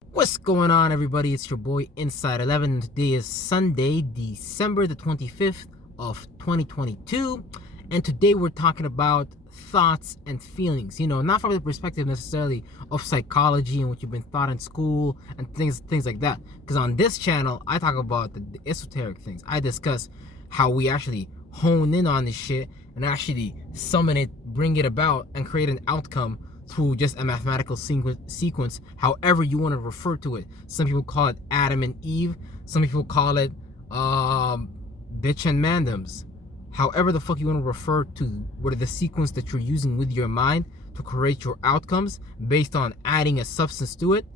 What's going on, everybody? It's your boy Inside 11, and today is Sunday, December the 25th of 2022. And today we're talking about thoughts and feelings. Not from the perspective necessarily of psychology and what you've been taught in school and things like that. Because on this channel, I talk about the esoteric things. I discuss how we actually hone in on this shit and actually summon it, bring it about, and create an outcome through just a mathematical sequence, however you want to refer to it. Some people call it Adam and Eve. Some people call it bitch and mandoms. However the fuck you want to refer to what are the sequence that you're using with your mind to create your outcomes based on adding a substance to it.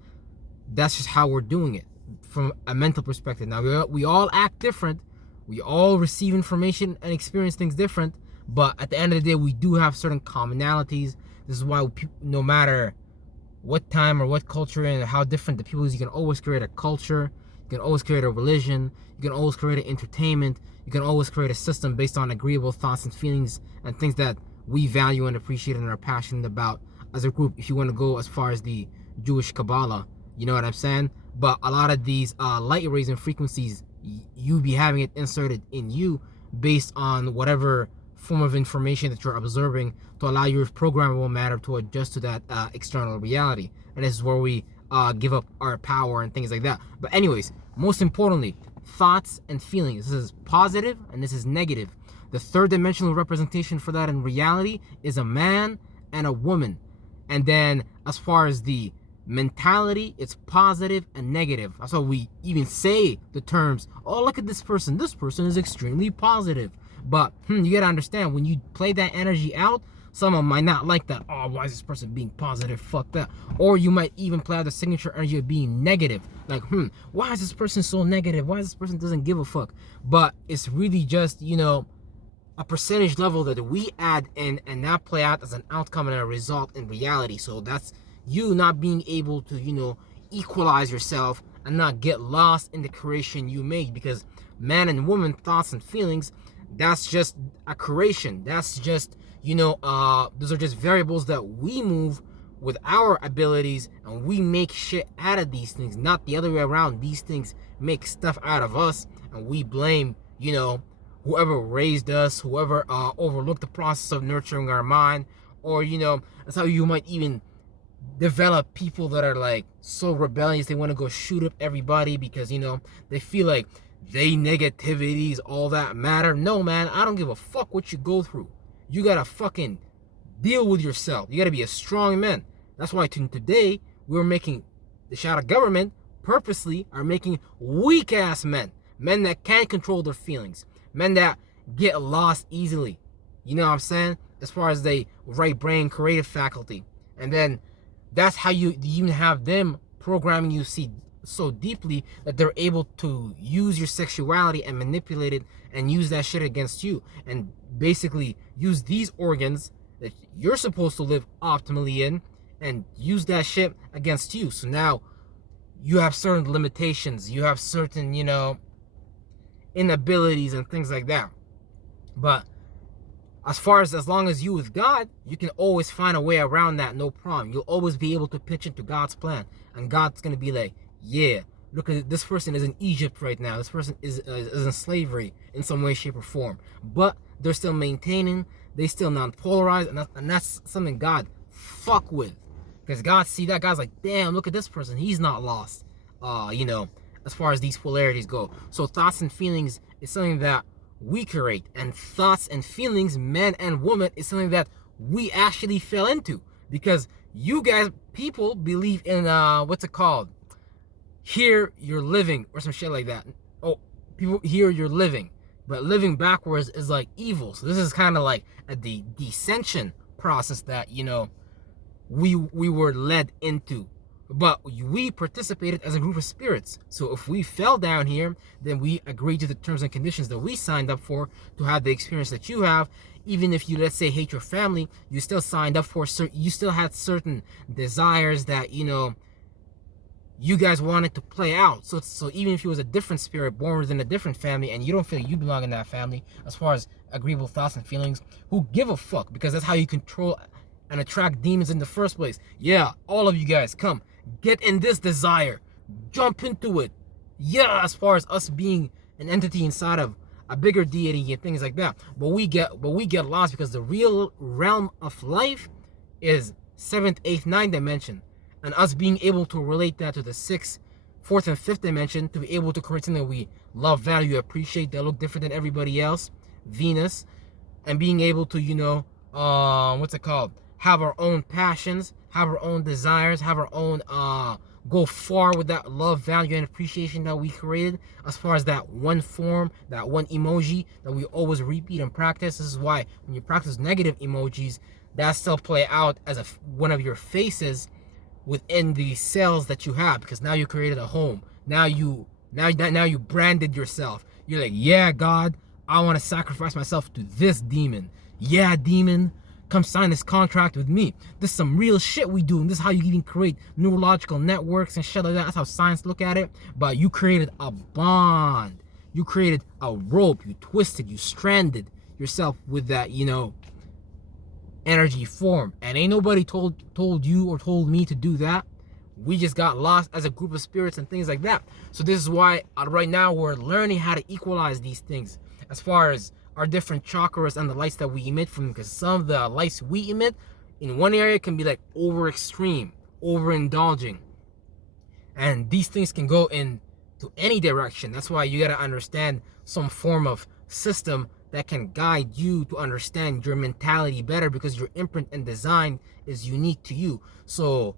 That's just how we're doing it from a mental perspective. Now, we all act different. We all receive information and experience things different. But at the end of the day, we do have certain commonalities. This is why no matter what time or what culture and how different the people is, you can always create a culture. You can always create a religion. You can always create an entertainment. You can always create a system based on agreeable thoughts and feelings and things that we value and appreciate and are passionate about as a group. If you want to go as far as the Jewish Kabbalah, you know what I'm saying? But a lot of these light rays and frequencies, you be having it inserted in you based on whatever form of information that you're observing to allow your programmable matter to adjust to that external reality. And this is where we give up our power and things like that. But anyways, most importantly, thoughts and feelings. This is positive and this is negative. The third dimensional representation for that in reality is a man and a woman. And then as far as the mentality, it's positive and negative. That's why we even say the terms, oh, look at this person. This person is extremely positive. But you gotta understand, when you play that energy out, someone might not like that. Oh, why is this person being positive? Fuck that. Or you might even play out the signature energy of being negative. Like, why is this person so negative? Why is this person doesn't give a fuck? But it's really just, a percentage level that we add in and that play out as an outcome and a result in reality. So that's you not being able to, equalize yourself and not get lost in the creation you made. Because man and woman, thoughts and feelings, that's just a creation. That's just, those are just variables that we move with our abilities, and we make shit out of these things, not the other way around. These things make stuff out of us, and we blame, whoever raised us, whoever overlooked the process of nurturing our mind, or, that's how you might even develop people that are like so rebellious they want to go shoot up everybody because, they feel like they negativities all that matter. No, man, I don't give a fuck what you go through. You gotta fucking deal with yourself. You gotta be a strong man. That's why today we're making the shadow government purposely are making weak ass men that can't control their feelings, men that get lost easily, you know what I'm saying, as far as they right brain creative faculty. And then that's how you even have them programming you see so deeply that they're able to use your sexuality and manipulate it and use that shit against you, and basically use these organs that you're supposed to live optimally in and use that shit against you. So now you have certain limitations, you have certain, inabilities and things like that. But as long as you with God, you can always find a way around that, no problem. You'll always be able to pitch into God's plan, and God's gonna be like, yeah, look at this person is in Egypt right now. This person is in slavery in some way, shape, or form. But they're still maintaining. They still non-polarized, and that's something God fuck with, because God see that, God's like, damn, look at this person. He's not lost. As far as these polarities go. So thoughts and feelings is something that we create, and thoughts and feelings, men and women, is something that we actually fell into, because you guys, people believe in what's it called? Here you're living, or some shit like that. Oh, people, here you're living, but living backwards is like evil. So this is kind of like a descension process that we were led into, but we participated as a group of spirits. So if we fell down here, then we agreed to the terms and conditions that we signed up for to have the experience that you have. Even if you, let's say, hate your family, you still signed up for you still had certain desires that you guys wanted to play out. So even if you was a different spirit born within a different family and you don't feel you belong in that family, as far as agreeable thoughts and feelings, who give a fuck? Because that's how you control and attract demons in the first place. Yeah, all of you guys, come get in this desire, jump into it. Yeah, as far as us being an entity inside of a bigger deity and things like that. But we get lost because the real realm of life is 7th, 8th, 9th dimension. And us being able to relate that to the 6th, 4th, and 5th dimension to be able to create something that we love, value, appreciate, that look different than everybody else, Venus, and being able to, what's it called? Have our own passions, have our own desires, have our own, go far with that love, value, and appreciation that we created as far as that one form, that one emoji that we always repeat and practice. This is why when you practice negative emojis, that still play out as one of your faces within the cells that you have, because now you created a home. Now you branded yourself. You're like, yeah, God, I want to sacrifice myself to this demon. Yeah, demon, come sign this contract with me. This is some real shit we do, and this is how you even create neurological networks and shit like that. That's how science look at it. But you created a bond. You created a rope. You twisted, you stranded yourself with that, energy form. And ain't nobody told you or told me to do that. We just got lost as a group of spirits and things like that. So this is why right now we're learning how to equalize these things as far as our different chakras and the lights that we emit from them, because some of the lights we emit in one area can be like over extreme, over indulging, and these things can go into any direction. That's why you got to understand some form of system that can guide you to understand your mentality better, because your imprint and design is unique to you. So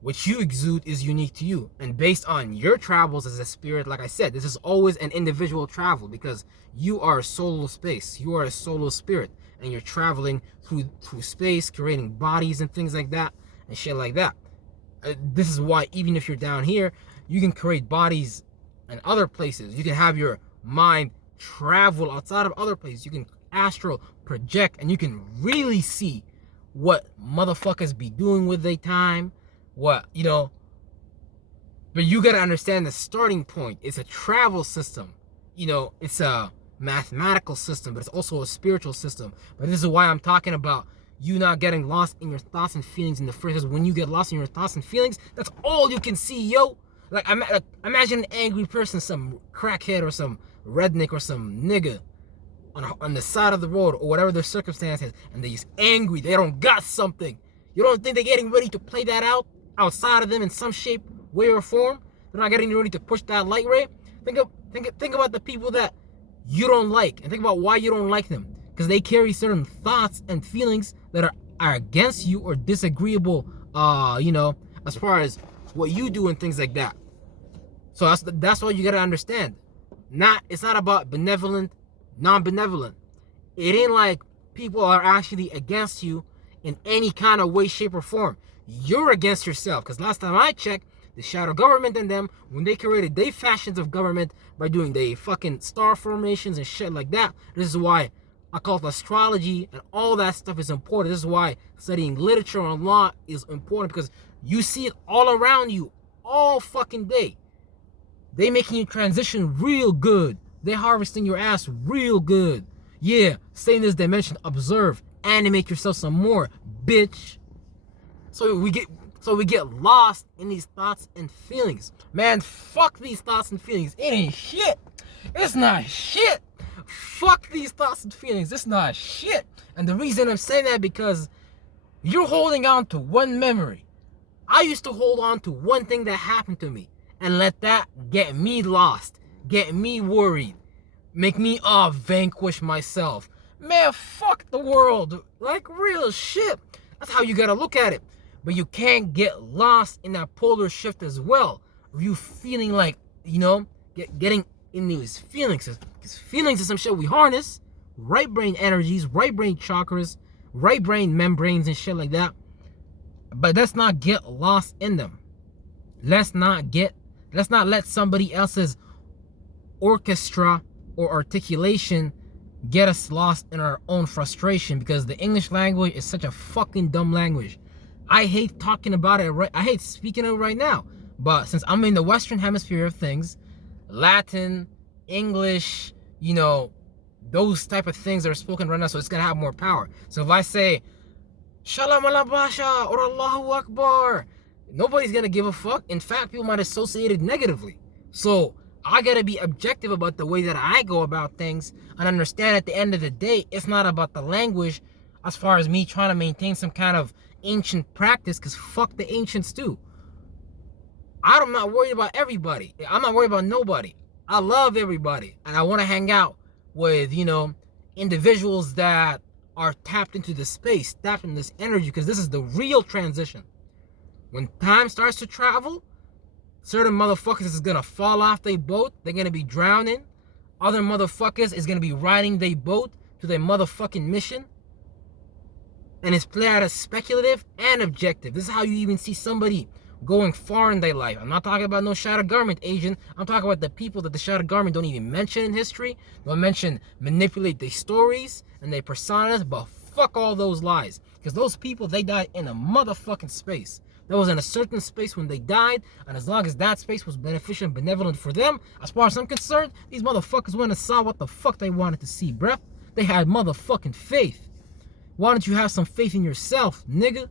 what you exude is unique to you, and based on your travels as a spirit, like I said, this is always an individual travel, because you are a solo space, you are a solo spirit, and you're traveling through space, creating bodies and things like that and shit like that. This is why even if you're down here, you can create bodies in other places. You can have your mind travel outside of other places. You can astral project, and you can really see what motherfuckers be doing with their time. But you gotta understand the starting point. It's a travel system. It's a mathematical system, but it's also a spiritual system. But this is why I'm talking about you not getting lost in your thoughts and feelings in the first. Because when you get lost in your thoughts and feelings, that's all you can see, yo. Like imagine an angry person, some crackhead or some redneck or some nigga on the side of the road or whatever their circumstances, and they're just angry. They don't got something. You don't think they're getting ready to play that out outside of them in some shape, way, or form? They're not getting ready to push that light ray. Think about the people that you don't like, and think about why you don't like them. Because they carry certain thoughts and feelings that are against you or disagreeable, as far as what you do and things like that. So that's what you gotta understand. It's not about benevolent, non-benevolent. It ain't like people are actually against you in any kind of way, shape, or form. You're against yourself, because last time I checked, the shadow government and them, when they created their fashions of government by doing the fucking star formations and shit like that, this is why I call it astrology and all that stuff is important. This is why studying literature and law is important, because you see it all around you all fucking day. They making you transition real good. They harvesting your ass real good. Yeah, stay in this dimension, observe, animate yourself some more, bitch. So we get lost in these thoughts and feelings. Man, fuck these thoughts and feelings. It ain't shit. It's not shit. Fuck these thoughts and feelings. It's not shit. And the reason I'm saying that, because you're holding on to one memory. I used to hold on to one thing that happened to me and let that get me lost, get me worried, make me vanquish myself. Man, fuck the world. Like real shit. That's how you gotta look at it. But you can't get lost in that polar shift as well. You feeling like, getting in these feelings. Because feelings is some shit we harness. Right brain energies, right brain chakras, right brain membranes and shit like that. But let's not get lost in them. Let's not let somebody else's orchestra or articulation get us lost in our own frustration, because the English language is such a fucking dumb language. I hate talking about it, I hate speaking it right now. But since I'm in the Western hemisphere of things, Latin, English, those type of things are spoken right now, so it's gonna have more power. So if I say Shalom ala Basha or Allahu Akbar, Nobody's gonna give a fuck. In fact, people might associate it negatively. So I gotta be objective about the way that I go about things and understand at the end of the day, it's not about the language as far as me trying to maintain some kind of ancient practice, because fuck the ancients too. I'm not worried about everybody. I'm not worried about nobody. I love everybody. And I want to hang out with, individuals that are tapped into the space, tapped into this energy, because this is the real transition. When time starts to travel, certain motherfuckers is gonna fall off their boat. They're gonna be drowning. Other motherfuckers is gonna be riding their boat to their motherfucking mission. And it's played out as speculative and objective. This is how you even see somebody going far in their life. I'm not talking about no shadow government agent. I'm talking about the people that the shadow government don't even mention in history. Don't mention, manipulate their stories and their personas, but fuck all those lies. Because those people, they died in a motherfucking space. That was in a certain space when they died, and as long as that space was beneficial and benevolent for them, as far as I'm concerned, these motherfuckers went and saw what the fuck they wanted to see, bruh. They had motherfucking faith. Why don't you have some faith in yourself, nigga?